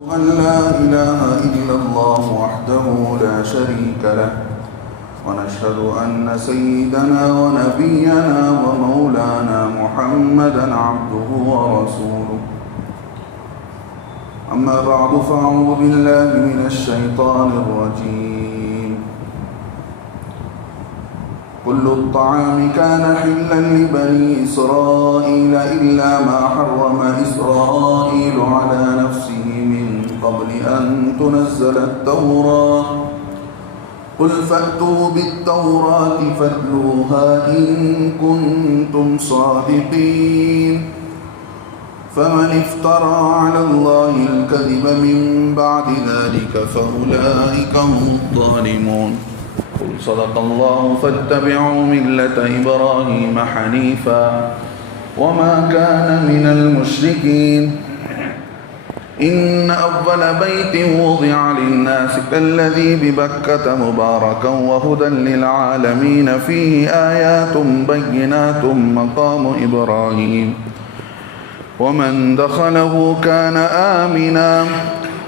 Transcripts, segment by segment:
أن لا إله إلا الله وحده لا شريك له ونشهد أن سيدنا ونبينا ومولانا محمدا عبده ورسوله. أما بعد فأعوذ بالله من الشيطان الرجيم. كل الطعام كان حلا لبني إسرائيل إلا ما حرم إسرائيل على نفسه من قبل أن تنزل التوراة قل فأتوا بالتوراة فاتلوها إن كنتم صادقين. فمن افترى على الله الكذب من بعد ذلك فأولئك هم الظالمون. قل صدق الله فاتبعوا ملة إبراهيم حنيفا وما كان من المشركين. إن أول بيت وضع للناس الذي ببكة مباركا وهدى للعالمين فيه آيات بينات مقام إبراهيم ومن دخله كان آمنا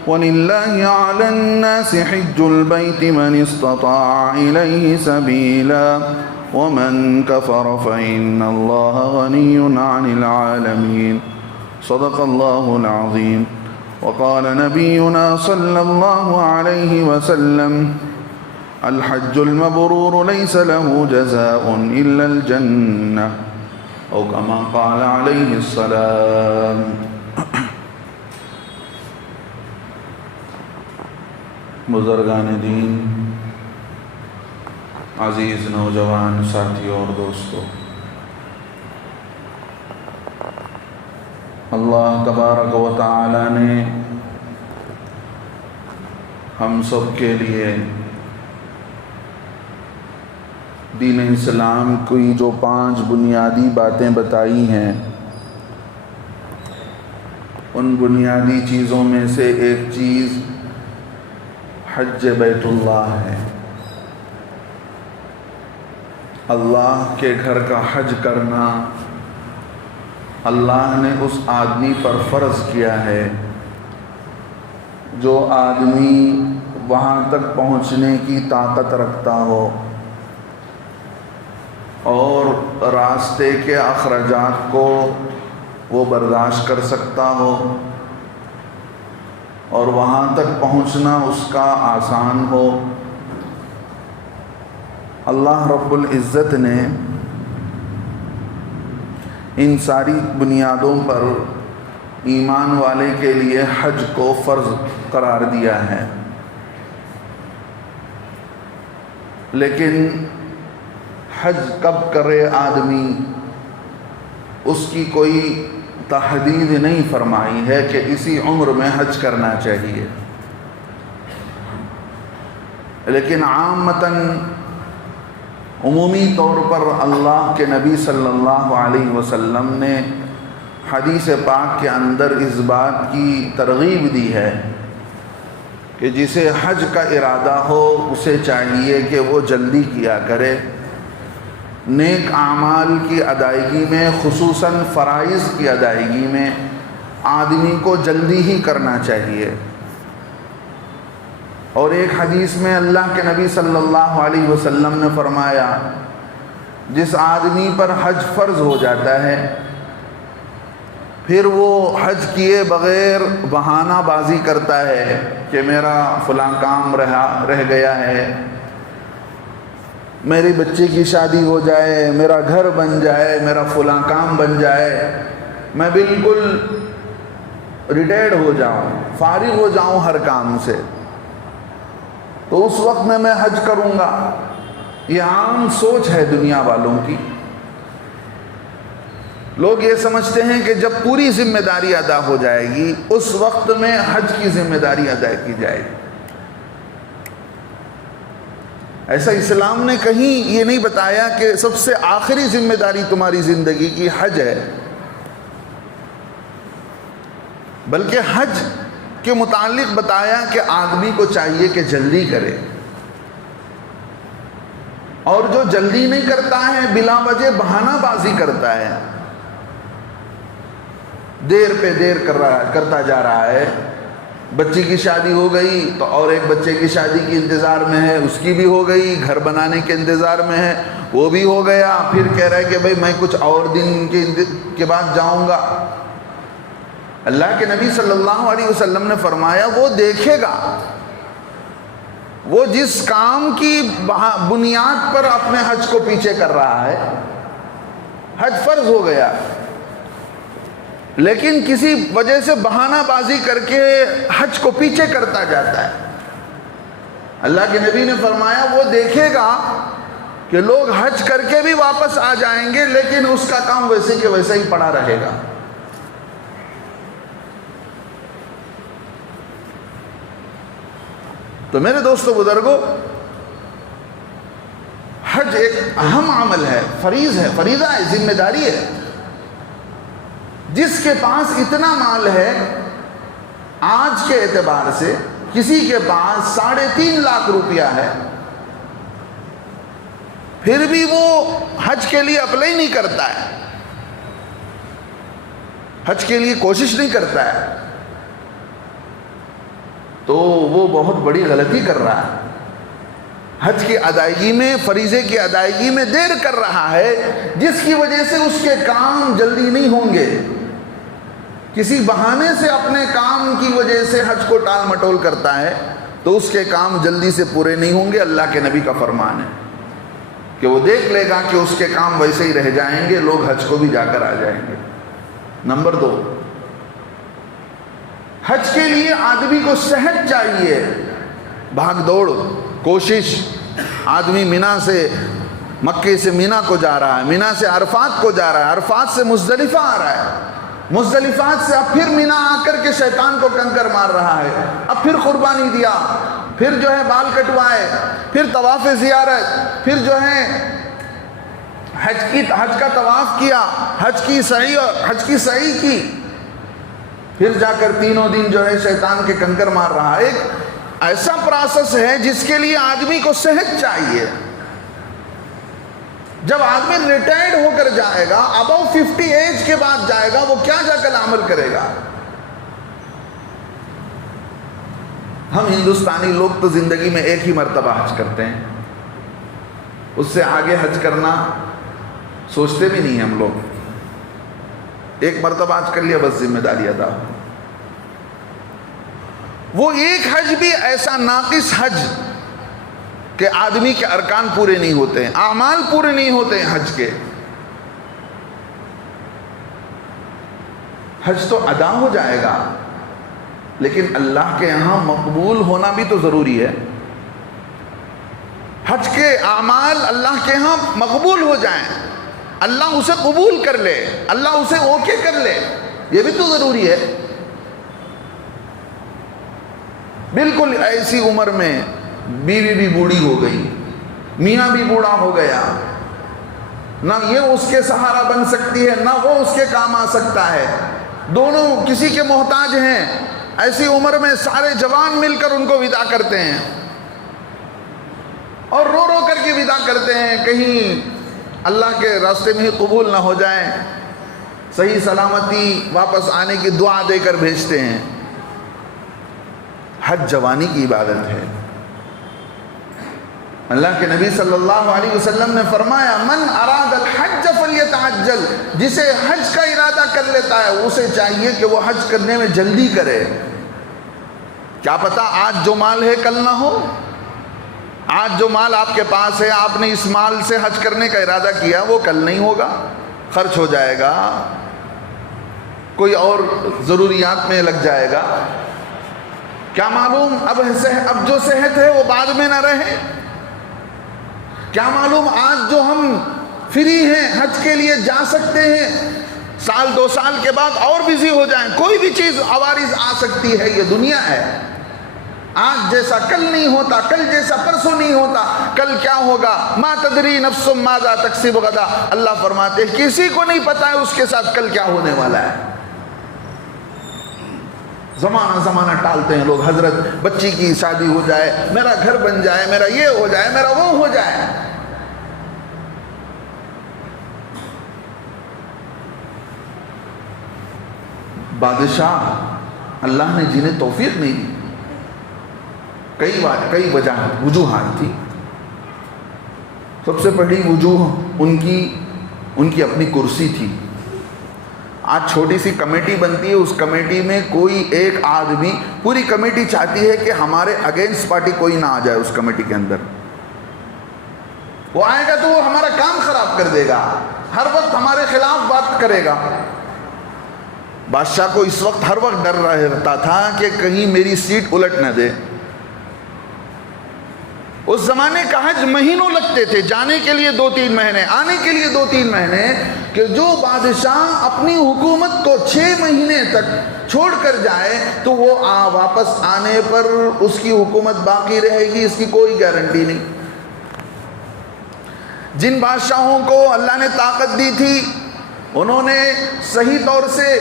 ولله على الناس حج البيت من استطاع إليه سبيلا ومن كفر فإن الله غني عن العالمين. صدق الله العظيم. وقال نبينا صلى الله عليه وسلم الحج المبرور ليس له جزاء إلا الجنة أو كما قال عليه السلام. بزرگان دین، عزیز نوجوان ساتھیوں اور دوستوں، اللہ تبارک و تعالی نے ہم سب کے لیے دین اسلام کی جو 5 بنیادی باتیں بتائی ہیں، ان بنیادی چیزوں میں سے ایک چیز حج بیت اللہ ہے. اللہ کے گھر کا حج کرنا اللہ نے اس آدمی پر فرض کیا ہے جو آدمی وہاں تک پہنچنے کی طاقت رکھتا ہو اور راستے کے اخراجات کو وہ برداشت کر سکتا ہو اور وہاں تک پہنچنا اس کا آسان ہو. اللہ رب العزت نے ان ساری بنیادوں پر ایمان والے کے لیے حج کو فرض قرار دیا ہے. لیکن حج کب کرے آدمی، اس کی کوئی تحدید نہیں فرمائی ہے کہ اسی عمر میں حج کرنا چاہیے. لیکن عامتاً عمومی طور پر اللہ کے نبی صلی اللہ علیہ وسلم نے حدیث پاک کے اندر اس بات کی ترغیب دی ہے کہ جسے حج کا ارادہ ہو اسے چاہیے کہ وہ جلدی کیا کرے. نیک اعمال کی ادائیگی میں، خصوصاً فرائض کی ادائیگی میں آدمی کو جلدی ہی کرنا چاہیے. اور ایک حدیث میں اللہ کے نبی صلی اللہ علیہ وسلم نے فرمایا جس آدمی پر حج فرض ہو جاتا ہے پھر وہ حج کیے بغیر بہانہ بازی کرتا ہے کہ میرا فلاں کام رہ گیا ہے، میری بچے کی شادی ہو جائے، میرا گھر بن جائے، میرا فلاں کام بن جائے، میں بالکل ریٹائرڈ ہو جاؤں، فارغ ہو جاؤں ہر کام سے، تو اس وقت میں حج کروں گا. یہ عام سوچ ہے دنیا والوں کی. لوگ یہ سمجھتے ہیں کہ جب پوری ذمہ داری ادا ہو جائے گی اس وقت میں حج کی ذمہ داری ادا کی جائے گی. ایسا اسلام نے کہیں یہ نہیں بتایا کہ سب سے آخری ذمہ داری تمہاری زندگی کی حج ہے، بلکہ حج کے متعلق بتایا کہ آدمی کو چاہیے کہ جلدی کرے، اور جو جلدی نہیں کرتا ہے بلا وجہ بہانہ بازی کرتا ہے، دیر پہ دیر کرتا جا رہا ہے، بچی کی شادی ہو گئی تو اور ایک بچے کی شادی کے انتظار میں ہے، اس کی بھی ہو گئی، گھر بنانے کے انتظار میں ہے، وہ بھی ہو گیا، پھر کہہ رہا ہے کہ بھئی میں کچھ اور دن کے بعد جاؤں گا۔ اللہ کے نبی صلی اللہ علیہ وسلم نے فرمایا وہ دیکھے گا، وہ جس کام کی بنیاد پر اپنے حج کو پیچھے کر رہا ہے، حج فرض ہو گیا، لیکن کسی وجہ سے بہانہ بازی کر کے حج کو پیچھے کرتا جاتا ہے، اللہ کے نبی نے فرمایا وہ دیکھے گا کہ لوگ حج کر کے بھی واپس آ جائیں گے لیکن اس کا کام ویسے کہ ویسا ہی پڑا رہے گا۔ تو میرے دوستو بزرگوں، حج ایک اہم عمل ہے، فریضہ ہے، ذمہ داری ہے۔ جس کے پاس اتنا مال ہے، آج کے اعتبار سے کسی کے پاس 3.5 لاکھ روپیہ ہے، پھر بھی وہ حج کے لیے اپلائی نہیں کرتا ہے، حج کے لیے کوشش نہیں کرتا ہے، تو وہ بہت بڑی غلطی کر رہا ہے۔ حج کی ادائیگی میں، فریضے کی ادائیگی میں دیر کر رہا ہے، جس کی وجہ سے اس کے کام جلدی نہیں ہوں گے۔ کسی بہانے سے اپنے کام کی وجہ سے حج کو ٹال مٹول کرتا ہے تو اس کے کام جلدی سے پورے نہیں ہوں گے۔ اللہ کے نبی کا فرمان ہے کہ وہ دیکھ لے گا کہ اس کے کام ویسے ہی رہ جائیں گے، لوگ حج کو بھی جا کر آ جائیں گے۔ نمبر 2، حج کے لیے آدمی کو صحت چاہیے، بھاگ دوڑ، کوشش۔ آدمی مینا سے، مکے سے مینا کو جا رہا ہے، مینا سے عرفات کو جا رہا ہے، عرفات سے مزدلفہ آ رہا ہے، مزدلفات سے اب پھر مینا آ کر کے شیطان کو کنکر مار رہا ہے، اب پھر قربانی دیا، پھر جو ہے بال کٹوائے، پھر طواف زیارت، پھر جو ہے حج کا طواف کیا، حج کی سعی کی، پھر جا کر 3 دن جو ہے شیطان کے کنکر مار رہا ہے۔ ایک ایسا پروسیس ہے جس کے لیے آدمی کو صحت چاہیے۔ جب آدمی ریٹائرڈ ہو کر جائے گا، ابو 50 ایج کے بعد جائے گا، وہ کیا جا کر عمل کرے گا؟ ہم ہندوستانی لوگ تو زندگی میں ایک ہی مرتبہ حج کرتے ہیں، اس سے آگے حج کرنا سوچتے بھی نہیں ہم لوگ۔ ایک مرتبہ حج کر لیا، بس ذمہ داری ادا۔ وہ ایک حج بھی ایسا ناقص حج کہ آدمی کے ارکان پورے نہیں ہوتے ہیں، اعمال پورے نہیں ہوتے ہیں حج کے۔ حج تو ادا ہو جائے گا لیکن اللہ کے یہاں مقبول ہونا بھی تو ضروری ہے۔ حج کے اعمال اللہ کے ہاں مقبول ہو جائیں، اللہ اسے قبول کر لے، اللہ اسے اوکے کر لے، یہ بھی تو ضروری ہے۔ بالکل ایسی عمر میں بیوی بھی بوڑھی ہو گئی، میاں بھی بوڑھا ہو گیا، نہ یہ اس کے سہارا بن سکتی ہے نہ وہ اس کے کام آ سکتا ہے، دونوں کسی کے محتاج ہیں۔ ایسی عمر میں سارے جوان مل کر ان کو ودا کرتے ہیں اور رو رو کر کے ودا کرتے ہیں، کہیں اللہ کے راستے میں ہی قبول نہ ہو جائیں، صحیح سلامتی واپس آنے کی دعا دے کر بھیجتے ہیں۔ حج جوانی کی عبادت ہے۔ اللہ کے نبی صلی اللہ علیہ وسلم نے فرمایا من اراد الحج فلیتعجل، جسے حج کا ارادہ کر لیتا ہے اسے چاہیے کہ وہ حج کرنے میں جلدی کرے۔ کیا پتا آج جو مال ہے کل نہ ہو، آج جو مال آپ کے پاس ہے، آپ نے اس مال سے حج کرنے کا ارادہ کیا، وہ کل نہیں ہوگا، خرچ ہو جائے گا، کوئی اور ضروریات میں لگ جائے گا۔ کیا معلوم اب جو صحت ہے وہ بعد میں نہ رہے، کیا معلوم آج جو ہم فری ہیں حج کے لیے جا سکتے ہیں، سال 2 سال کے بعد اور بزی ہو جائیں، کوئی بھی چیز عوارض آ سکتی ہے، یہ دنیا ہے۔ آج جیسا کل نہیں ہوتا، کل جیسا پرسوں نہیں ہوتا، کل کیا ہوگا، ما تدری نفس ماذا تکسب غدا، اللہ فرماتے ہیں کسی کو نہیں پتا ہے اس کے ساتھ کل کیا ہونے والا ہے۔ زمانہ ٹالتے ہیں لوگ، حضرت بچی کی شادی ہو جائے، میرا گھر بن جائے، میرا یہ ہو جائے، میرا وہ ہو جائے۔ بادشاہ اللہ نے جنہیں توفیق نہیں دی. کئی وجوہات تھی. سب سے بڑی وجوہ ان کی اپنی کرسی تھی. آج چھوٹی سی کمیٹی بنتی ہے, اس کمیٹی میں کوئی ایک آدمی, پوری کمیٹی چاہتی ہے کہ ہمارے اگینسٹ پارٹی کوئی نہ آ جائے اس کمیٹی کے اندر. وہ آئے گا تو وہ ہمارا کام خراب کر دے گا, ہر وقت ہمارے خلاف بات کرے گا. بادشاہ کو اس وقت ہر وقت ڈر رہتا تھا کہ کہیں میری سیٹ الٹ نہ دے. اس زمانے کا حج مہینوں لگتے تھے, جانے کے لیے 2-3 مہینے, آنے کے لیے 2-3 مہینے, کہ جو بادشاہ اپنی حکومت کو 6 مہینے تک چھوڑ کر جائے تو وہ واپس آنے پر اس کی حکومت باقی رہے گی, اس کی کوئی گارنٹی نہیں. جن بادشاہوں کو اللہ نے طاقت دی تھی, انہوں نے صحیح طور سے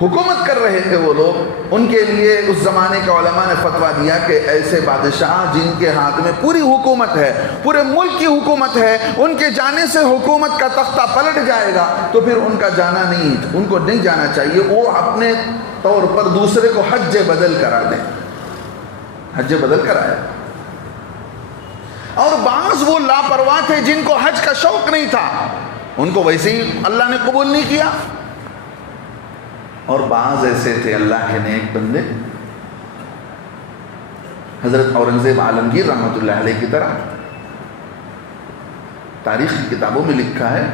حکومت کر رہے تھے وہ لوگ, ان کے لیے اس زمانے کے علماء نے فتویٰ دیا کہ ایسے بادشاہ جن کے ہاتھ میں پوری حکومت ہے, پورے ملک کی حکومت ہے, ان کے جانے سے حکومت کا تختہ پلٹ جائے گا تو پھر ان کا جانا نہیں, ان کو نہیں جانا چاہیے. وہ اپنے طور پر دوسرے کو حج بدل کرا دیں, حج بدل کرائے. اور بعض وہ لاپرواہ تھے جن کو حج کا شوق نہیں تھا, ان کو ویسے ہی اللہ نے قبول نہیں کیا. اور بعض ایسے تھے اللہ کے نیک بندے, حضرت اورنگزیب عالمگیر رحمۃ اللہ علیہ کی طرح. تاریخ کی کتابوں میں لکھا ہے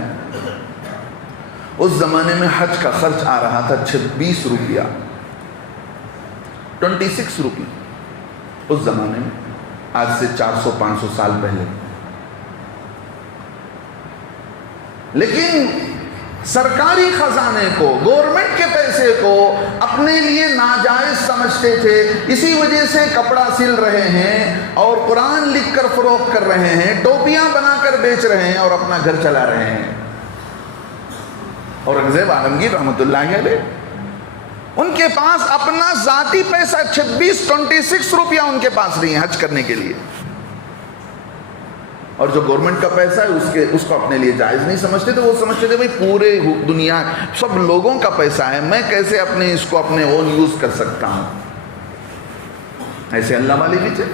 اس زمانے میں حج کا خرچ آ رہا تھا 26 روپیہ, 26 روپیہ اس زمانے میں, آج سے 400-500 سال پہلے. لیکن سرکاری خزانے کو, گورنمنٹ کے پیسے کو اپنے لیے ناجائز سمجھتے تھے. اسی وجہ سے کپڑا سل رہے ہیں اور قرآن لکھ کر فروخت کر رہے ہیں, ٹوپیاں بنا کر بیچ رہے ہیں اور اپنا گھر چلا رہے ہیں. اورنگزیب عالمگیر رحمۃ اللہ علیہ, ان کے پاس اپنا ذاتی پیسہ 26 روپیہ ان کے پاس نہیں ہے حج کرنے کے لیے. اور جو گورنمنٹ کا پیسہ ہے اس کو اپنے لیے جائز نہیں سمجھتے تھے. وہ سمجھتے تھے بھئی پورے دنیا سب لوگوں کا پیسہ ہے, میں کیسے اس کو اپنے اون یوز کر سکتا ہوں. ایسے اللہ والے بھی تھے.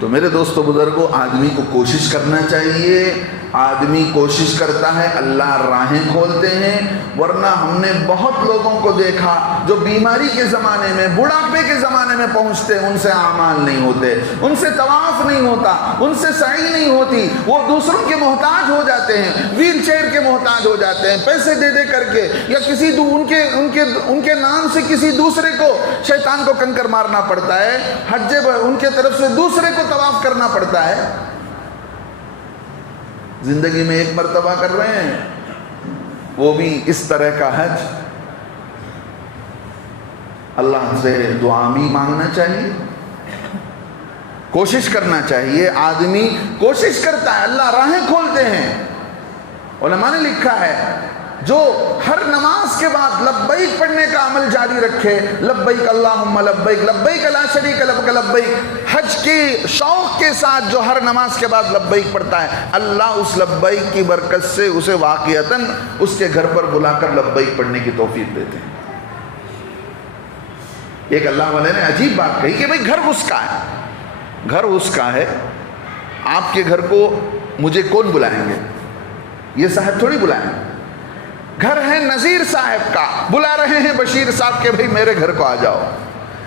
تو میرے دوستو بزرگوں, آدمی کو کوشش کرنا چاہیے. آدمی کوشش کرتا ہے, اللہ راہیں کھولتے ہیں. ورنہ ہم نے بہت لوگوں کو دیکھا جو بیماری کے زمانے میں, بڑھاپے کے زمانے میں پہنچتے, ان سے اعمال نہیں ہوتے, ان سے طواف نہیں ہوتا, ان سے سعی نہیں ہوتی, وہ دوسروں کے محتاج ہو جاتے ہیں, ویل چیئر کے محتاج ہو جاتے ہیں, پیسے دے دے کر کے, یا کسی ان کے نام سے کسی دوسرے کو شیطان کو کنکر مارنا پڑتا ہے, حج ان کے طرف سے دوسرے کو طواف کرنا پڑتا ہے. زندگی میں ایک مرتبہ کر رہے ہیں, وہ بھی اس طرح کا حج. اللہ سے دعا بھی مانگنا چاہیے, کوشش کرنا چاہیے. آدمی کوشش کرتا ہے, اللہ راہیں کھولتے ہیں. علماء نے لکھا ہے جو ہر نماز کے بعد لبیک پڑھنے کا عمل جاری رکھے, لبیک اللہم لبیک لبیک لا شریک لک لبیک, حج کی شوق کے ساتھ جو ہر نماز کے بعد لبیک پڑھتا ہے, اللہ اس لبیک کی برکت سے اسے واقعتاً اس کے گھر پر بلا کر لبیک پڑھنے کی توفیق دیتے ہیں. ایک اللہ والے نے عجیب بات کہی کہ بھئی گھر اس کا ہے, گھر اس کا ہے, آپ کے گھر کو مجھے کون بلائیں گے, یہ صاحب تھوڑی بلائیں گے. گھر ہے نذیر صاحب کا, بلا رہے ہیں بشیر صاحب کے بھئی میرے گھر کو آ جاؤ.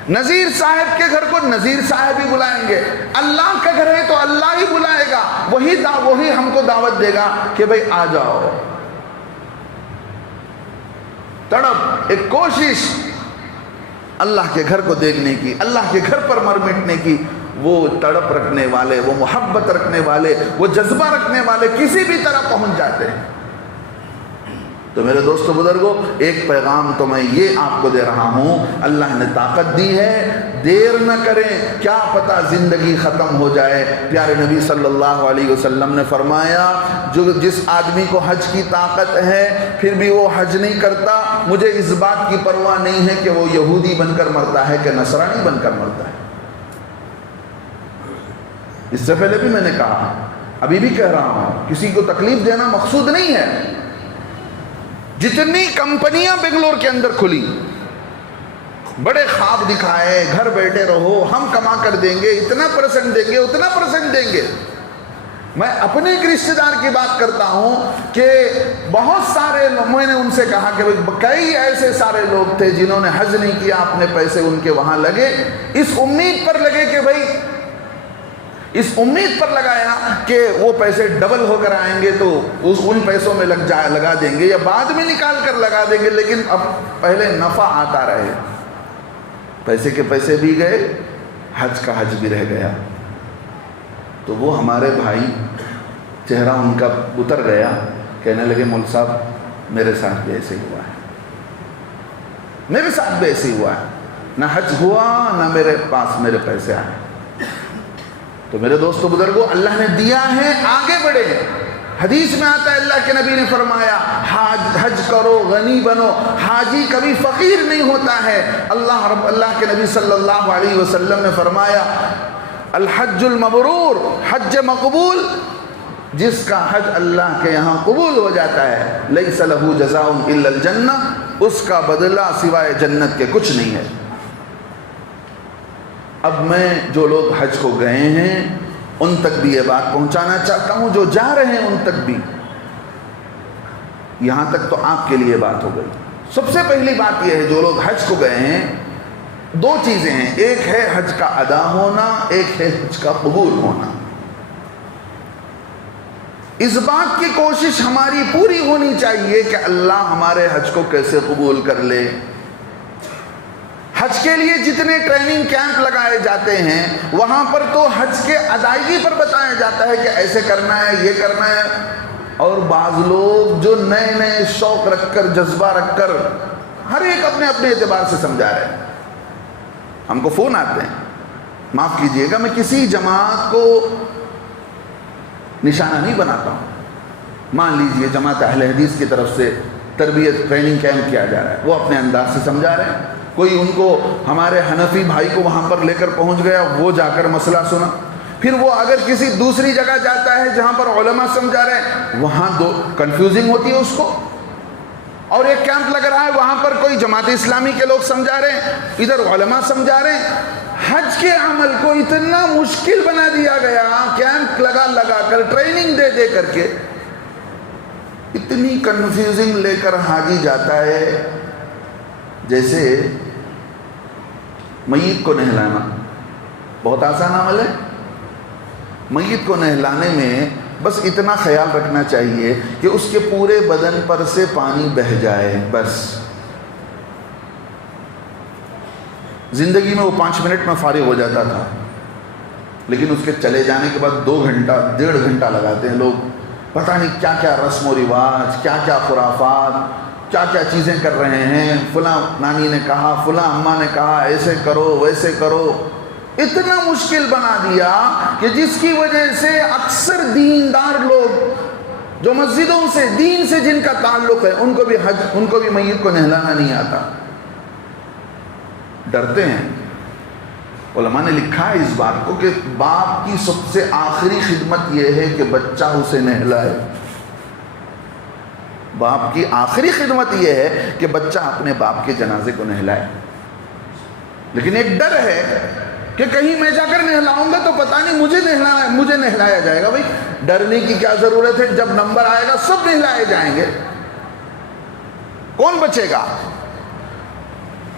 نذیر صاحب کے گھر کو نذیر صاحب ہی بلائیں گے. اللہ کا گھر ہے تو اللہ ہی بلائے گا, وہی ہم کو دعوت دے گا کہ بھئی آ جاؤ. تڑپ, ایک کوشش اللہ کے گھر کو دیکھنے کی, اللہ کے گھر پر مر مٹنے کی. وہ تڑپ رکھنے والے, وہ محبت رکھنے والے, وہ جذبہ رکھنے والے کسی بھی طرح پہنچ جاتے ہیں. تو میرے دوستو بزرگوں, ایک پیغام تو میں یہ آپ کو دے رہا ہوں, اللہ نے طاقت دی ہے, دیر نہ کریں, کیا پتہ زندگی ختم ہو جائے. پیارے نبی صلی اللہ علیہ وسلم نے فرمایا, جس آدمی کو حج کی طاقت ہے پھر بھی وہ حج نہیں کرتا, مجھے اس بات کی پرواہ نہیں ہے کہ وہ یہودی بن کر مرتا ہے کہ نصرانی بن کر مرتا ہے. اس سے پہلے بھی میں نے کہا, ابھی بھی کہہ رہا ہوں, کسی کو تکلیف دینا مقصود نہیں ہے. جتنی کمپنیاں بنگلور کے اندر کھلی، بڑے خواب دکھائے، گھر بیٹھے رہو، ہم کما کر دیں گے، اتنا پرسنٹ دیں گے، اتنا پرسنٹ دیں گے۔ میں اپنے ایک رشتہ دار کی بات کرتا ہوں کہ بہت سارے میں نے ان سے کہا کہ کئی ایسے سارے لوگ تھے جنہوں نے حج نہیں کیا، اپنے پیسے ان کے وہاں لگے، اس امید پر لگے کہ بھائی اس امید پر لگایا کہ وہ پیسے ڈبل ہو کر آئیں گے تو ان پیسوں میں لگا دیں گے یا بعد میں نکال کر لگا دیں گے، لیکن اب پہلے نفع آتا رہے، پیسے کے پیسے بھی گئے، حج کا حج بھی رہ گیا۔ تو وہ ہمارے بھائی چہرہ ان کا اتر گیا، کہنے لگے مول صاحب میرے ساتھ بھی ایسے ہی ہوا ہے، میرے ساتھ بھی ایسے ہی ہوا ہے، نہ حج ہوا نہ میرے پاس میرے پیسے آئے۔ تو میرے دوستو بزرگوں، اللہ نے دیا ہے، آگے بڑھے۔ حدیث میں آتا ہے اللہ کے نبی نے فرمایا حج کرو غنی بنو، حاجی کبھی فقیر نہیں ہوتا ہے۔ اللہ کے نبی صلی اللہ علیہ وسلم نے فرمایا الحج المبرور، حج مقبول، جس کا حج اللہ کے یہاں قبول ہو جاتا ہے، لیس لہ جزاء الا الجنہ، اس کا بدلہ سوائے جنت کے کچھ نہیں ہے۔ اب میں جو لوگ حج کو گئے ہیں ان تک بھی یہ بات پہنچانا چاہتا ہوں، جو جا رہے ہیں ان تک بھی۔ یہاں تک تو آپ کے لیے بات ہو گئی۔ سب سے پہلی بات یہ ہے، جو لوگ حج کو گئے ہیں دو چیزیں ہیں، ایک ہے حج کا ادا ہونا، ایک ہے حج کا قبول ہونا۔ اس بات کی کوشش ہماری پوری ہونی چاہیے کہ اللہ ہمارے حج کو کیسے قبول کر لے۔ حج کے لیے جتنے ٹریننگ کیمپ لگائے جاتے ہیں وہاں پر تو حج کے ادائیگی پر بتایا جاتا ہے کہ ایسے کرنا ہے، یہ کرنا ہے، اور بعض لوگ جو نئے نئے شوق رکھ کر، جذبہ رکھ کر، ہر ایک اپنے اپنے اعتبار سے سمجھا رہے ہیں۔ ہم کو فون آتے ہیں، معاف کیجئے گا میں کسی جماعت کو نشانہ نہیں بناتا ہوں، مان لیجئے جماعت اہل حدیث کی طرف سے تربیت ٹریننگ کیمپ کیا جا رہا ہے، وہ اپنے انداز سے سمجھا رہے ہیں۔ کوئی ان کو ہمارے حنفی بھائی کو وہاں پر لے کر پہنچ گیا، وہ جا کر مسئلہ سنا، پھر وہ اگر کسی دوسری جگہ جاتا ہے جہاں پر علماء سمجھا رہے ہیں، وہاں کنفیوزنگ ہوتی ہے اس کو، اور ایک کیمپ لگ رہا ہے وہاں پر کوئی جماعت اسلامی کے لوگ سمجھا رہے ہیں، ادھر علماء سمجھا رہے ہیں۔ حج کے عمل کو اتنا مشکل بنا دیا گیا، کیمپ لگا کر، ٹریننگ دے کر کے، اتنی کنفیوزنگ لے کر حاجی جاتا ہے جیسے میت کو نہلانا بہت آسان عمل ہے۔ میت کو نہلانے میں بس اتنا خیال رکھنا چاہیے کہ اس کے پورے بدن پر سے پانی بہہ جائے، بس۔ زندگی میں وہ 5 منٹ میں فارغ ہو جاتا تھا، لیکن اس کے چلے جانے کے بعد 2 گھنٹہ 1.5 گھنٹہ لگاتے ہیں لوگ، پتہ نہیں کیا کیا رسم و رواج، کیا کیا خرافات، کیا کیا چیزیں کر رہے ہیں، فلاں نانی نے کہا، فلاں اماں نے کہا، ایسے کرو ویسے کرو، اتنا مشکل بنا دیا کہ جس کی وجہ سے اکثر دیندار لوگ جو مسجدوں سے، دین سے جن کا تعلق ہے، ان کو بھی میت کو نہلانا نہیں آتا، ڈرتے ہیں۔ علماء نے لکھا ہے اس بات کو کہ باپ کی سب سے آخری خدمت یہ ہے کہ بچہ اسے نہلائے۔ باپ کی آخری خدمت یہ ہے کہ بچہ اپنے باپ کے جنازے کو نہلائے، لیکن ایک ڈر ہے کہ کہیں میں جا کر نہلاؤں گا تو پتہ نہیں مجھے نہلایا جائے گا۔ بھائی ڈرنے کی کیا ضرورت ہے، جب نمبر آئے گا سب نہلائے جائیں گے، کون بچے گا؟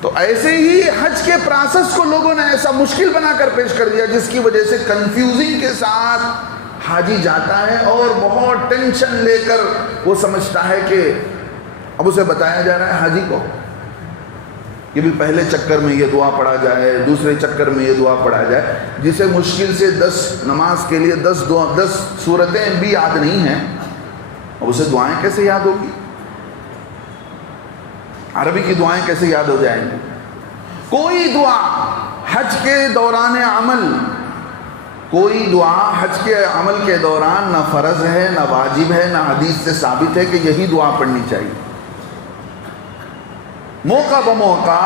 تو ایسے ہی حج کے پروسیس کو لوگوں نے ایسا مشکل بنا کر پیش کر دیا، جس کی وجہ سے کنفیوزنگ کے ساتھ حاجی جاتا ہے اور بہت ٹینشن لے کر وہ سمجھتا ہے کہ اب اسے بتایا جا رہا ہے حاجی کو کہ بھی پہلے چکر میں یہ دعا پڑھا جائے، دوسرے چکر میں یہ دعا پڑھا جائے، جسے مشکل سے 10 نماز کے لیے 10 سورتیں بھی یاد نہیں ہیں، اب اسے دعائیں کیسے یاد ہوگی؟ عربی کی دعائیں کیسے یاد ہو جائیں گی؟ کوئی دعا حج کے دوران عمل، کوئی دعا حج کے عمل کے دوران نہ فرض ہے، نہ واجب ہے، نہ حدیث سے ثابت ہے کہ یہی دعا پڑھنی چاہیے۔ موقع بموقع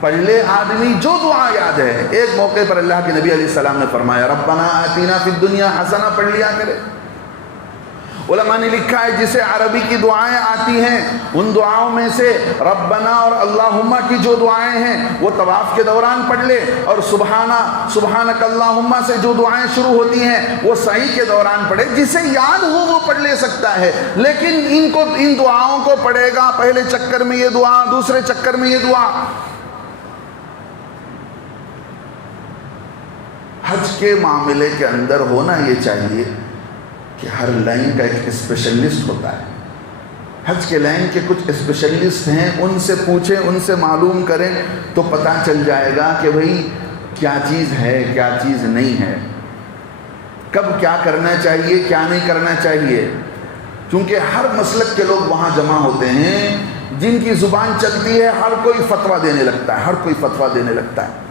پڑھ لے آدمی جو دعا یاد ہے۔ ایک موقع پر اللہ کے نبی علیہ السلام نے فرمایا ربنا آتینا فی الدنیا حسنہ پڑھ لیا کرے، علماء نے لکھا ہے جسے عربی کی دعائیں آتی ہیں ان دعاؤں میں سے ربنا اور اللہم کی جو دعائیں ہیں وہ طواف کے دوران پڑھ لے، اور سبحانک اللہم سے جو دعائیں شروع ہوتی ہیں وہ سعی کے دوران پڑھے۔ جسے یاد ہو وہ پڑھ لے سکتا ہے، لیکن ان دعاؤں کو پڑھے گا پہلے چکر میں یہ دعا، دوسرے چکر میں یہ دعا۔ حج کے معاملے کے اندر ہونا یہ چاہیے کہ ہر لائن کا ایک اسپیشلسٹ ہوتا ہے۔ حج کے لائن کے کچھ اسپیشلسٹ ہیں، ان سے پوچھیں، ان سے معلوم کریں تو پتہ چل جائے گا کہ بھئی کیا چیز ہے کیا چیز نہیں ہے، کب کیا کرنا چاہیے کیا نہیں کرنا چاہیے، کیونکہ ہر مسلک کے لوگ وہاں جمع ہوتے ہیں، جن کی زبان چلتی ہے ہر کوئی فتویٰ دینے لگتا ہے، ہر کوئی فتویٰ دینے لگتا ہے۔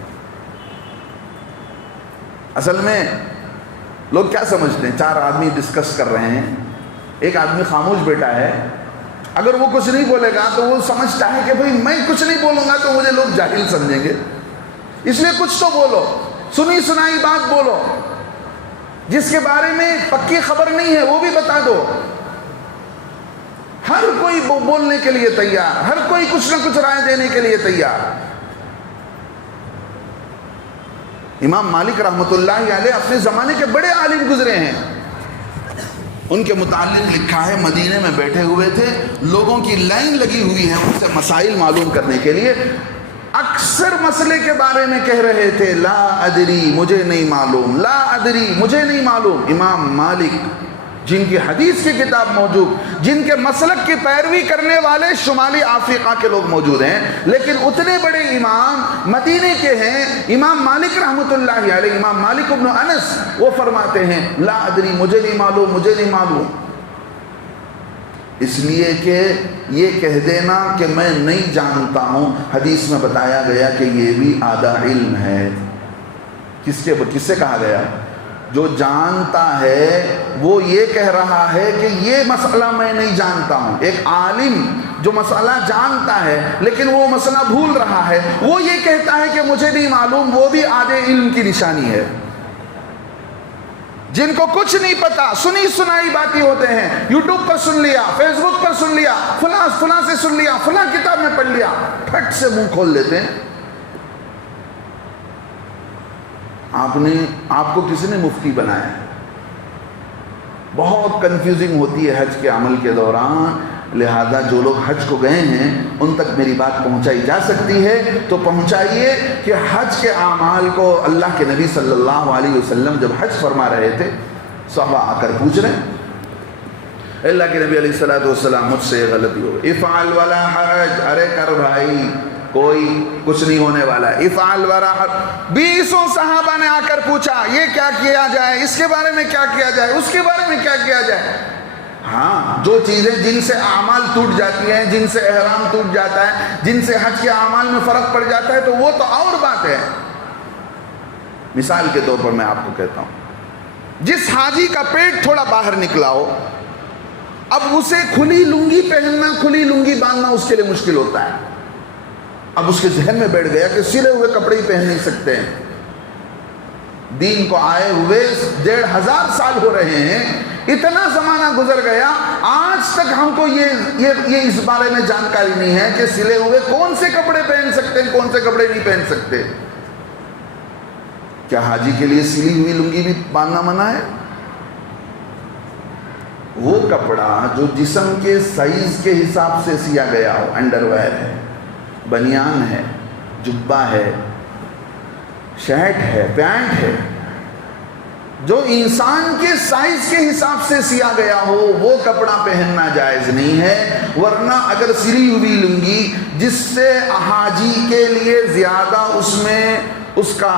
اصل میں لوگ کیا سمجھتے ہیں، چار آدمی ڈسکس کر رہے ہیں، ایک آدمی خاموش بیٹا ہے، اگر وہ کچھ نہیں بولے گا تو وہ سمجھتا ہے کہ بھئی میں کچھ نہیں بولوں گا تو مجھے لوگ جاہل سمجھیں گے، اس لیے کچھ تو بولو، سنی سنائی بات بولو، جس کے بارے میں پکی خبر نہیں ہے وہ بھی بتا دو۔ ہر کوئی بولنے کے لیے تیار، ہر کوئی کچھ نہ کچھ رائے دینے کے لیے تیار۔ امام مالک رحمۃ اللہ علیہ اپنے زمانے کے بڑے عالم گزرے ہیں، ان کے متعلق لکھا ہے مدینے میں بیٹھے ہوئے تھے، لوگوں کی لائن لگی ہوئی ہے ان سے مسائل معلوم کرنے کے لیے، اکثر مسئلے کے بارے میں کہہ رہے تھے لا ادری مجھے نہیں معلوم، لا ادری مجھے نہیں معلوم۔ امام مالک جن کی حدیث کی کتاب موجود، جن کے مسلک کی پیروی کرنے والے شمالی افریقہ کے لوگ موجود ہیں، لیکن اتنے بڑے امام مدینے کے ہیں، امام مالک رحمۃ اللہ علیہ، امام مالک ابن انس، وہ فرماتے ہیں لا ادری مجھے نہیں معلوم، مجھے نہیں معلوم، اس لیے کہ یہ کہہ دینا کہ میں نہیں جانتا ہوں، حدیث میں بتایا گیا کہ یہ بھی آدھا علم ہے۔ کس سے کہا گیا؟ جو جانتا ہے وہ یہ کہہ رہا ہے کہ یہ مسئلہ میں نہیں جانتا ہوں۔ ایک عالم جو مسئلہ جانتا ہے لیکن وہ مسئلہ بھول رہا ہے، وہ یہ کہتا ہے کہ مجھے نہیں معلوم، وہ بھی آدھے علم کی نشانی ہے۔ جن کو کچھ نہیں پتا، سنی سنائی باتیں ہوتے ہیں، یوٹیوب پر سن لیا، فیس بک پر سن لیا، فلاں سے سن لیا، فلاں کتاب میں پڑھ لیا، پھٹ سے منہ کھول لیتے ہیں۔ آپ کو کسی نے مفتی بنایا ہے؟ بہت کنفیوزنگ ہوتی ہے حج کے عمل کے دوران، لہذا جو لوگ حج کو گئے ہیں ان تک میری بات پہنچائی جا سکتی ہے تو پہنچائیے کہ حج کے اعمال کو اللہ کے نبی صلی اللہ علیہ وسلم جب حج فرما رہے تھے، صحابہ آ کر پوچھ رہے ہیں اللہ کے نبی علیہ السلام مجھ سے غلطی ہو گئی، افعل ولا حرج، ارے کر بھائی کوئی کچھ نہیں ہونے والا ہے، افعل ولا حرج۔ 20 صحابہ نے آ کر پوچھا یہ کیا کیا جائے، اس کے بارے میں کیا کیا جائے، اس کے بارے میں کیا کیا جائے۔ ہاں، جو چیزیں جن سے اعمال ٹوٹ جاتی ہیں، جن سے احرام ٹوٹ جاتا ہے، جن سے حج کے اعمال میں فرق پڑ جاتا ہے تو وہ تو اور بات ہے۔ مثال کے طور پر میں آپ کو کہتا ہوں، جس حاجی کا پیٹ تھوڑا باہر نکلا ہو، اب اسے کھلی لنگی پہننا، کھلی لنگی باندھنا اس کے لیے مشکل ہوتا ہے۔ اب اس کے ذہن میں بیٹھ گیا کہ سلے ہوئے کپڑے ہی پہن نہیں سکتے ہیں۔ دین کو آئے ہوئے 1500 سال ہو رہے ہیں، اتنا زمانہ گزر گیا، آج تک ہم کو یہ اس بارے میں جانکاری نہیں ہے کہ سلے ہوئے کون سے کپڑے پہن سکتے ہیں، کون سے کپڑے نہیں پہن سکتے۔ کیا حاجی کے لیے سلی ہوئی لنگی بھی باندھنا منع ہے؟ وہ کپڑا جو جسم کے سائز کے حساب سے سیا گیا ہو، انڈر ویئر ہے، بنیان ہے، جبہ ہے، شرٹ ہے، پینٹ ہے، جو انسان کے سائز کے حساب سے سیا گیا ہو وہ کپڑا پہننا جائز نہیں ہے۔ ورنہ اگر سلی ہوئی لنگی جس سے حاجی کے لیے زیادہ اس کا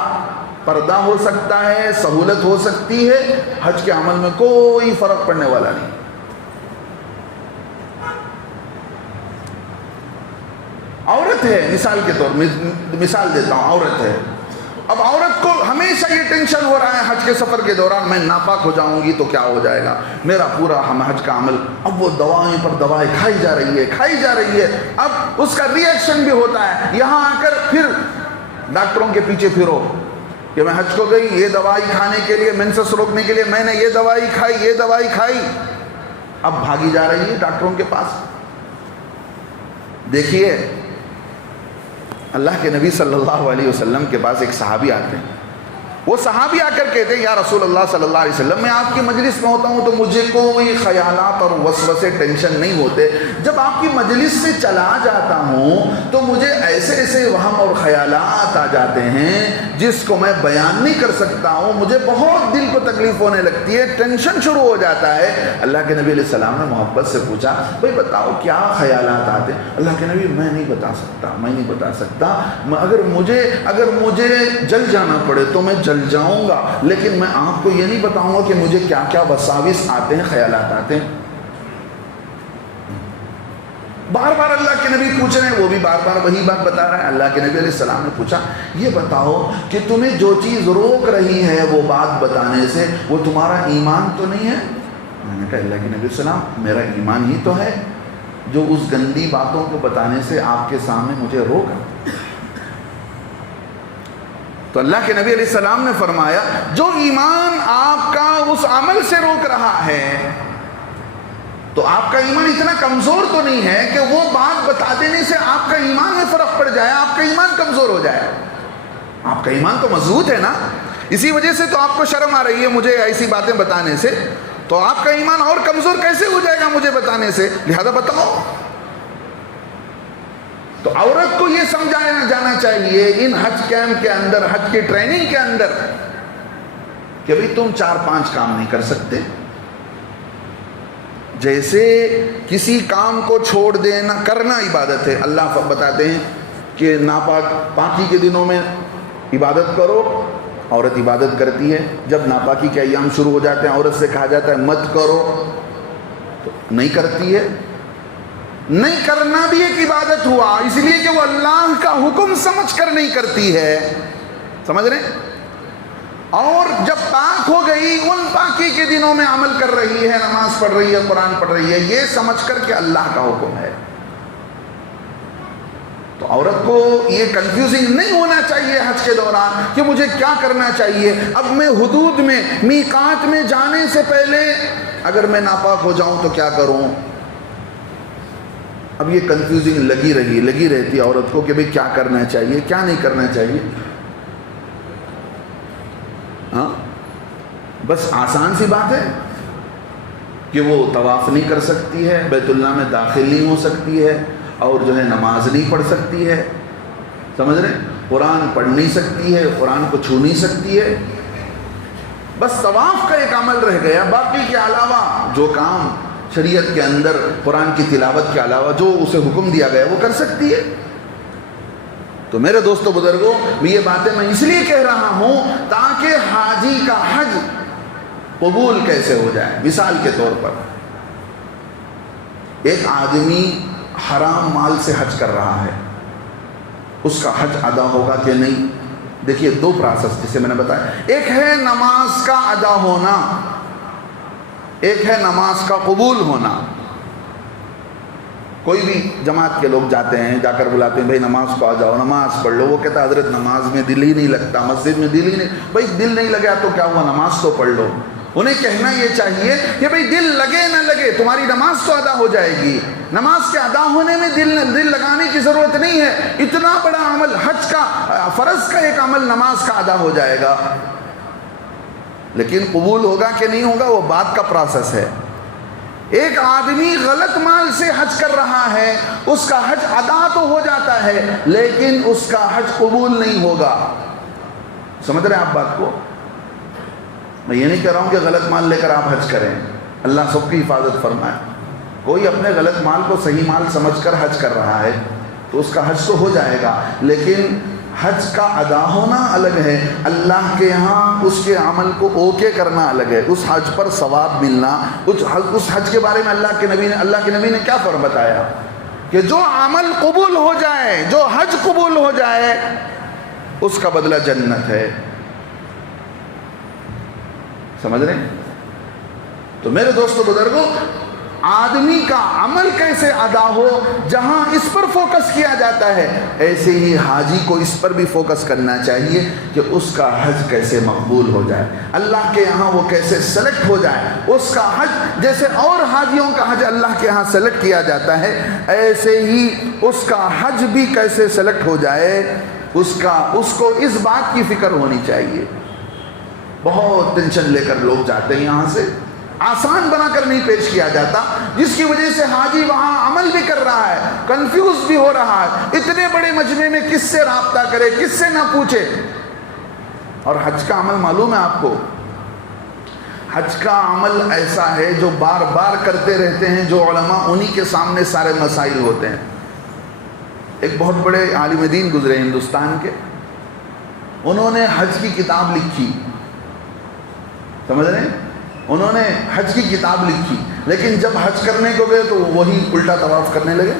پردہ ہو سکتا ہے، سہولت ہو سکتی ہے، حج کے عمل میں کوئی فرق پڑنے والا نہیں۔ عورت ہے، مثال کے طور مثال دیتا ہوں، عورت ہے، اب عورت کو ہمیشہ یہ ٹینشن ہو رہا ہے حج کے سفر کے دوران میں ناپاک ہو جاؤں گی تو کیا ہو جائے گا، میرا پورا حج کا عمل، اب وہ دوائیں پر دوائیں کھائی جا رہی ہے، اب اس کا ری ایکشن بھی ہوتا ہے۔ یہاں آ کر پھر ڈاکٹروں کے پیچھے پھرو کہ میں حج کو گئی، یہ دوائی کھانے کے لیے، مینسس روکنے کے لیے میں نے یہ دوائی کھائی، اب بھاگی جا رہی ہے ڈاکٹروں کے پاس۔ دیکھیے اللہ کے نبی صلی اللہ علیہ وسلم کے پاس ایک صحابی آتے ہیں، وہ صحابی آ کر کہتے ہیں یا رسول اللہ صلی اللہ علیہ وسلم میں آپ کی مجلس میں ہوتا ہوں تو مجھے کوئی خیالات اور وسوسے ٹینشن نہیں ہوتے، جب آپ کی مجلس سے چلا جاتا ہوں تو مجھے ایسے ایسے وہم اور خیالات آ جاتے ہیں جس کو میں بیان نہیں کر سکتا ہوں، مجھے بہت دل کو تکلیف ہونے لگتی ہے، ٹینشن شروع ہو جاتا ہے۔ اللہ کے نبی علیہ السلام نے محبت سے پوچھا بھائی بتاؤ کیا خیالات آتے ہیں؟ اللہ کے نبی میں نہیں بتا سکتا، اگر مجھے جل جانا پڑے تو میں جل جاؤں گا، لیکن میں آپ کو یہ نہیں بتاؤں گا کہ مجھے کیا کیا وساوس آتے ہیں، خیالات آتے ہیں۔ بار بار اللہ کے نبی پوچھ رہے ہیں، وہ بھی بار بار وہی بات بتا رہا ہے۔ اللہ کے نبی علیہ السلام نے پوچھا یہ بتاؤ کہ تمہیں جو چیز روک رہی ہے وہ بات بتانے سے، وہ تمہارا ایمان تو نہیں ہے؟ میں نے کہا اللہ کے نبی علیہ السلام میرا ایمان ہی تو ہے جو اس گندی باتوں کو بتانے سے آپ کے سامنے مجھے روکا۔ تو اللہ کے نبی علیہ السلام نے فرمایا جو ایمان آپ کا اس عمل سے روک رہا ہے تو آپ کا ایمان اتنا کمزور تو نہیں ہے کہ وہ بات بتا دینے سے آپ کا ایمان میں فرق پڑ جائے، آپ کا ایمان کمزور ہو جائے۔ آپ کا ایمان تو مضبوط ہے نا، اسی وجہ سے تو آپ کو شرم آ رہی ہے مجھے ایسی باتیں بتانے سے، تو آپ کا ایمان اور کمزور کیسے ہو جائے گا مجھے بتانے سے؟ لہذا بتاؤ۔ تو عورت کو یہ سمجھایا جانا چاہیے ان حج کیمپ کے اندر، حج کی ٹریننگ کے اندر، کہ بھئی تم 4-5 کام نہیں کر سکتے۔ جیسے کسی کام کو چھوڑ دینا کرنا عبادت ہے، اللہ بتاتے ہیں کہ پاکی کے دنوں میں عبادت کرو، عورت عبادت کرتی ہے، جب ناپاکی کے ایام شروع ہو جاتے ہیں عورت سے کہا جاتا ہے مت کرو، تو نہیں کرتی ہے۔ نہیں کرنا بھی ایک عبادت ہوا، اس لیے کہ وہ اللہ کا حکم سمجھ کر نہیں کرتی ہے، سمجھ رہے ہیں؟ اور جب پاک ہو گئی ان پاکی کے دنوں میں عمل کر رہی ہے، نماز پڑھ رہی ہے، قرآن پڑھ رہی ہے، یہ سمجھ کر کہ اللہ کا حکم ہے۔ تو عورت کو یہ کنفیوزنگ نہیں ہونا چاہیے حج کے دوران کہ مجھے کیا کرنا چاہیے۔ اب میں حدود میں میقات میں جانے سے پہلے اگر میں ناپاک ہو جاؤں تو کیا کروں؟ اب یہ کنفیوزنگ لگی رہتی ہے عورت کو کہ بھئی کیا کرنا چاہیے کیا نہیں کرنا چاہیے۔ ہاں بس آسان سی بات ہے کہ وہ طواف نہیں کر سکتی ہے، بیت اللہ میں داخل نہیں ہو سکتی ہے، اور جو ہے نماز نہیں پڑھ سکتی ہے، سمجھ رہے؟ قرآن پڑھ نہیں سکتی ہے، قرآن کو چھو نہیں سکتی ہے، بس طواف کا ایک عمل رہ گیا، باقی کے علاوہ جو کام شریعت کے اندر قرآن کی تلاوت کے علاوہ جو اسے حکم دیا گیا وہ کر سکتی ہے۔ تو میرے دوستو بزرگوں، یہ باتیں میں اس لیے کہہ رہا ہوں تاکہ حاجی کا حج قبول کیسے ہو جائے۔ مثال کے طور پر ایک آدمی حرام مال سے حج کر رہا ہے، اس کا حج ادا ہوگا کہ نہیں؟ دیکھیے دو پروسیس جسے میں نے بتایا، ایک ہے نماز کا ادا ہونا، ایک ہے نماز کا قبول ہونا۔ کوئی بھی جماعت کے لوگ جاتے ہیں، جا کر بلاتے ہیں بھائی نماز کو آ جاؤ، نماز پڑھ لو، وہ کہتا ہے حضرت نماز میں دل ہی نہیں لگتا، مسجد میں دل ہی نہیں، بھائی دل نہیں لگا تو کیا ہوا، نماز تو پڑھ لو۔ انہیں کہنا یہ چاہیے کہ بھئی دل لگے نہ لگے تمہاری نماز تو ادا ہو جائے گی، نماز کے ادا ہونے میں دل لگانے کی ضرورت نہیں ہے، اتنا بڑا عمل حج کا فرض کا ایک عمل نماز کا ادا ہو جائے گا، لیکن قبول ہوگا کہ نہیں ہوگا وہ بات کا پروسیس ہے۔ ایک آدمی غلط مال سے حج کر رہا ہے، اس کا حج ادا تو ہو جاتا ہے لیکن اس کا حج قبول نہیں ہوگا۔ سمجھ رہے ہیں آپ بات کو؟ میں یہ نہیں کہہ رہا ہوں کہ غلط مال لے کر آپ حج کریں، اللہ سب کی حفاظت فرمائے۔ کوئی اپنے غلط مال کو صحیح مال سمجھ کر حج کر رہا ہے تو اس کا حج تو ہو جائے گا، لیکن حج کا ادا ہونا الگ ہے، اللہ کے ہاں اس کے عمل کو اوکے کرنا الگ ہے، اس حج پر ثواب ملنا۔ اس حج کے بارے میں اللہ کے نبی نے کیا فرق بتایا کہ جو عمل قبول ہو جائے، جو حج قبول ہو جائے اس کا بدلہ جنت ہے۔ سمجھ رہے ہیں؟ تو میرے دوستو بزرگوں، آدمی کا عمل کیسے ادا ہو، جہاں اس پر فوکس کیا جاتا ہے، ایسے ہی حاجی کو اس پر بھی فوکس کرنا چاہیے کہ اس کا حج کیسے مقبول ہو جائے، اللہ کے یہاں وہ کیسے سلیکٹ ہو جائے۔ اس کا حج جیسے اور حاجیوں کا حج اللہ کے یہاں سلیکٹ کیا جاتا ہے، ایسے ہی اس کا حج بھی کیسے سلیکٹ ہو جائے، اس کو اس بات کی فکر ہونی چاہیے۔ بہت ٹینشن لے کر لوگ جاتے ہیں، یہاں سے آسان بنا کر نہیں پیش کیا جاتا، جس کی وجہ سے حاجی وہاں عمل بھی کر رہا ہے، کنفیوز بھی ہو رہا ہے، اتنے بڑے مجمع میں کس سے رابطہ کرے، کس سے نہ پوچھے۔ اور حج کا عمل معلوم ہے آپ کو، حج کا عمل ایسا ہے جو بار بار کرتے رہتے ہیں، جو علماء انہی کے سامنے سارے مسائل ہوتے ہیں۔ ایک بہت بڑے عالم دین گزرے ہندوستان کے، انہوں نے حج کی کتاب لکھی، سمجھ رہے ہیں، انہوں نے حج کی کتاب لکھی، لیکن جب حج کرنے کو گئے تو وہی الٹا طواف کرنے لگے۔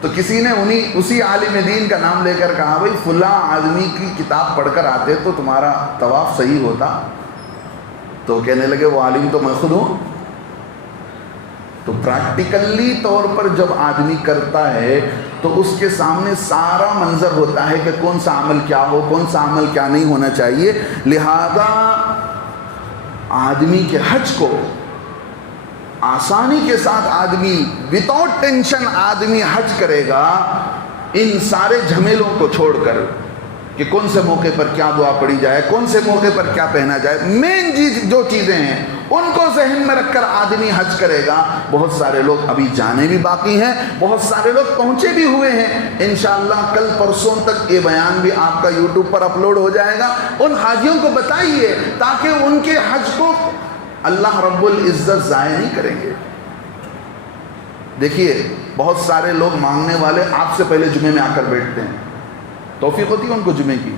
تو کسی نے اسی عالم دین کا نام لے کر کہا بھائی فلاں آدمی کی کتاب پڑھ کر آتے تو تمہارا طواف صحیح ہوتا، تو کہنے لگے وہ عالم تو میں خود ہوں۔ تو پریکٹیکلی طور پر جب آدمی کرتا ہے تو اس کے سامنے سارا منظر ہوتا ہے کہ کون سا عمل کیا ہو، کون سا عمل کیا نہیں ہونا چاہیے۔ لہذا آدمی کے حج کو آسانی کے ساتھ آدمی وداؤٹ ٹینشن آدمی حج کرے گا، ان سارے جھمیلوں کو چھوڑ کر کہ کون سے موقع پر کیا دعا پڑھی جائے، کون سے موقع پر کیا پہنا جائے، مین جو چیزیں ہیں ان کو ذہن میں رکھ کر آدمی حج کرے گا۔ بہت سارے لوگ ابھی جانے بھی باقی ہیں، بہت سارے لوگ پہنچے بھی ہوئے ہیں، انشاءاللہ کل پرسوں تک یہ بیان بھی آپ کا یوٹیوب پر اپلوڈ ہو جائے گا۔ ان حاجیوں کو بتائیے تاکہ ان کے حج کو اللہ رب العزت ضائع نہیں کریں گے۔ دیکھیے بہت سارے لوگ مانگنے والے آپ سے پہلے جمعے میں آ کر بیٹھتے ہیں، توفیق ہوتی ہے ان کو جمعے کی،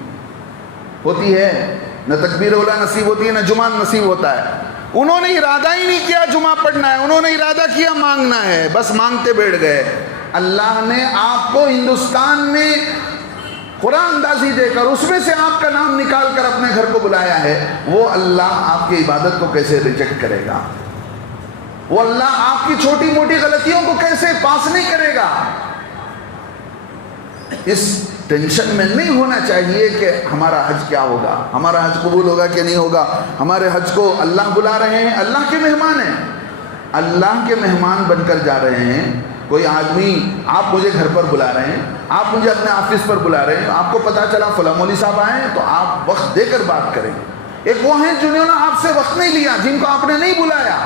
ہوتی ہے نہ تکبیر اولا نصیب ہوتی ہے، نہ جمعہ نصیب ہوتا ہے۔ انہوں نے ارادہ ہی نہیں کیا جمعہ پڑھنا ہے، انہوں نے ارادہ کیا مانگنا ہے، بس مانگتے بیٹھ گئے۔ اللہ نے آپ کو ہندوستان میں قرآن اندازی دے کر اس میں سے آپ کا نام نکال کر اپنے گھر کو بلایا ہے، وہ اللہ آپ کی عبادت کو کیسے ریجیکٹ کرے گا؟ وہ اللہ آپ کی چھوٹی موٹی غلطیوں کو کیسے پاس نہیں کرے گا؟ اس ٹینشن میں نہیں ہونا چاہیے کہ ہمارا حج کیا ہوگا، ہمارا حج قبول ہوگا کہ نہیں ہوگا۔ ہمارے حج کو اللہ بلا رہے ہیں، اللہ کے مہمان ہیں، اللہ کے مہمان بن کر جا رہے ہیں۔ کوئی آدمی آپ مجھے گھر پر بلا رہے ہیں، آپ مجھے اپنے آفس پر بلا رہے ہیں، آپ کو پتا چلا فلاں مولوی صاحب آئے ہیں تو آپ وقت دے کر بات کریں گے۔ ایک وہ ہیں جنہوں نے آپ سے وقت نہیں لیا، جن کو آپ نے نہیں بلایا،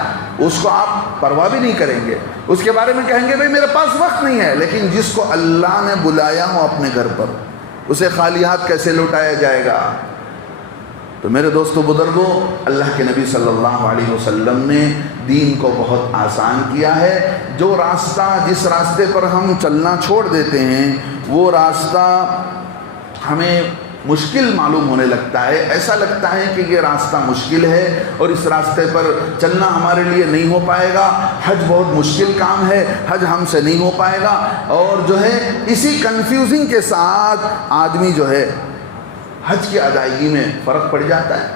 اس کو آپ پرواہ بھی نہیں کریں گے، اس کے بارے میں کہیں گے بھئی میرے پاس وقت نہیں ہے۔ لیکن جس کو اللہ نے بلایا ہو اپنے گھر پر، اسے خالی ہاتھ کیسے لوٹایا جائے گا؟ تو میرے دوستو بزرگوں، اللہ کے نبی صلی اللہ علیہ وسلم نے دین کو بہت آسان کیا ہے۔ جو راستہ، جس راستے پر ہم چلنا چھوڑ دیتے ہیں، وہ راستہ ہمیں مشکل معلوم ہونے لگتا ہے، ایسا لگتا ہے کہ یہ راستہ مشکل ہے اور اس راستے پر چلنا ہمارے لیے نہیں ہو پائے گا، حج بہت مشکل کام ہے، حج ہم سے نہیں ہو پائے گا۔ اور جو ہے اسی کنفیوزنگ کے ساتھ آدمی جو ہے حج کی ادائیگی میں فرق پڑ جاتا ہے۔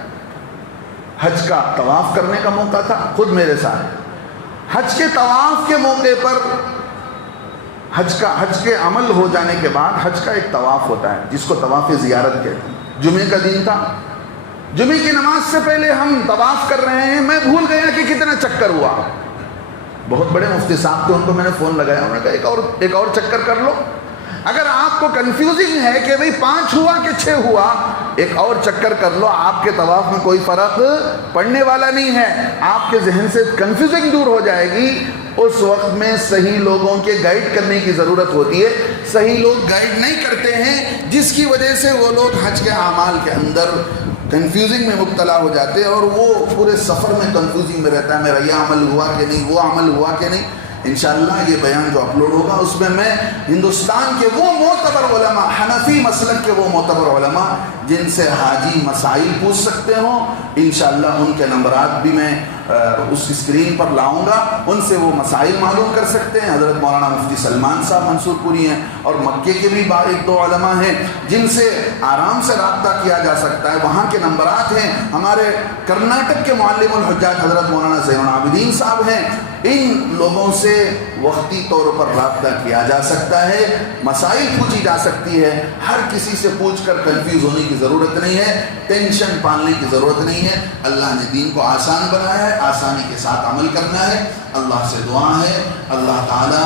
حج کا طواف کرنے کا موقع تھا، خود میرے ساتھ حج کے طواف کے موقع پر حج کے عمل ہو جانے کے بعد حج کا ایک طواف ہوتا ہے جس کو طواف زیارت کہتے ہیں۔ جمعے کا دن تھا، جمعے کی نماز سے پہلے ہم طواف کر رہے ہیں، میں بھول گیا کہ کتنا چکر ہوا۔ بہت بڑے مفتی صاحب تھے، ان کو میں نے فون لگایا، انہوں نے کہا ایک اور چکر کر لو۔ اگر آپ کو کنفیوزنگ ہے کہ بھئی 5 ہوا کہ 6 ہوا، ایک اور چکر کر لو، آپ کے طواف میں کوئی فرق پڑنے والا نہیں ہے، آپ کے ذہن سے کنفیوزنگ دور ہو جائے گی۔ اس وقت میں صحیح لوگوں کے گائیڈ کرنے کی ضرورت ہوتی ہے، صحیح لوگ گائیڈ نہیں کرتے ہیں، جس کی وجہ سے وہ لوگ حج کے اعمال کے اندر کنفیوزنگ میں مبتلا ہو جاتے ہیں اور وہ پورے سفر میں کنفیوزنگ میں رہتا ہے، میرا یہ عمل ہوا کہ نہیں، وہ عمل ہوا کہ نہیں۔ انشاءاللہ یہ بیان جو اپلوڈ ہوگا اس میں میں ہندوستان کے وہ معتبر علماء، حنفی مسلک کے وہ معتبر علماء جن سے حاجی مسائل پوچھ سکتے ہوں، انشاءاللہ ان کے نمبرات بھی میں اس اسکرین پر لاؤں گا، ان سے وہ مسائل معلوم کر سکتے ہیں۔ حضرت مولانا مفتی سلمان صاحب منصور پوری ہیں، اور مکے کے بھی ایک دو علماء ہیں جن سے آرام سے رابطہ کیا جا سکتا ہے، وہاں کے نمبرات ہیں۔ ہمارے کرناٹک کے معلم الحجاج حضرت مولانا زین العابدین صاحب ہیں، ان لوگوں سے وقتی طور پر رابطہ کیا جا سکتا ہے، مسائل پوچھی جا سکتی ہے۔ ہر کسی سے پوچھ کر کنفیوز ہونے کی ضرورت نہیں ہے، ٹینشن پالنے کی ضرورت نہیں ہے۔ اللہ نے دین کو آسان بنایا ہے، آسانی کے ساتھ عمل کرنا ہے۔ اللہ سے دعا ہے اللہ تعالی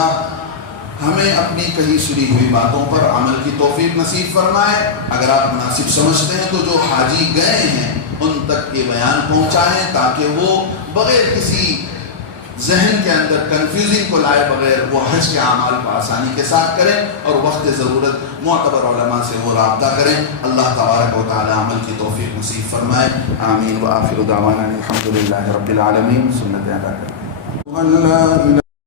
ہمیں اپنی کہی سنی ہوئی باتوں پر عمل کی توفیق نصیب فرمائے۔ اگر آپ مناسب سمجھتے ہیں تو جو حاجی گئے ہیں ان تک یہ بیان پہنچائیں، تاکہ وہ بغیر کسی ذہن کے اندر کنفیوزنگ کو لائے بغیر وہ حج کے اعمال کو آسانی کے ساتھ کریں، اور وقت ضرورت معتبر علماء سے وہ رابطہ کریں۔ اللہ تبارک و تعالی عمل کی توفیق نصیب فرمائے۔ آمین۔ وآخر دعوانا الحمد للہ رب العالمین۔ سنت ادا کریں۔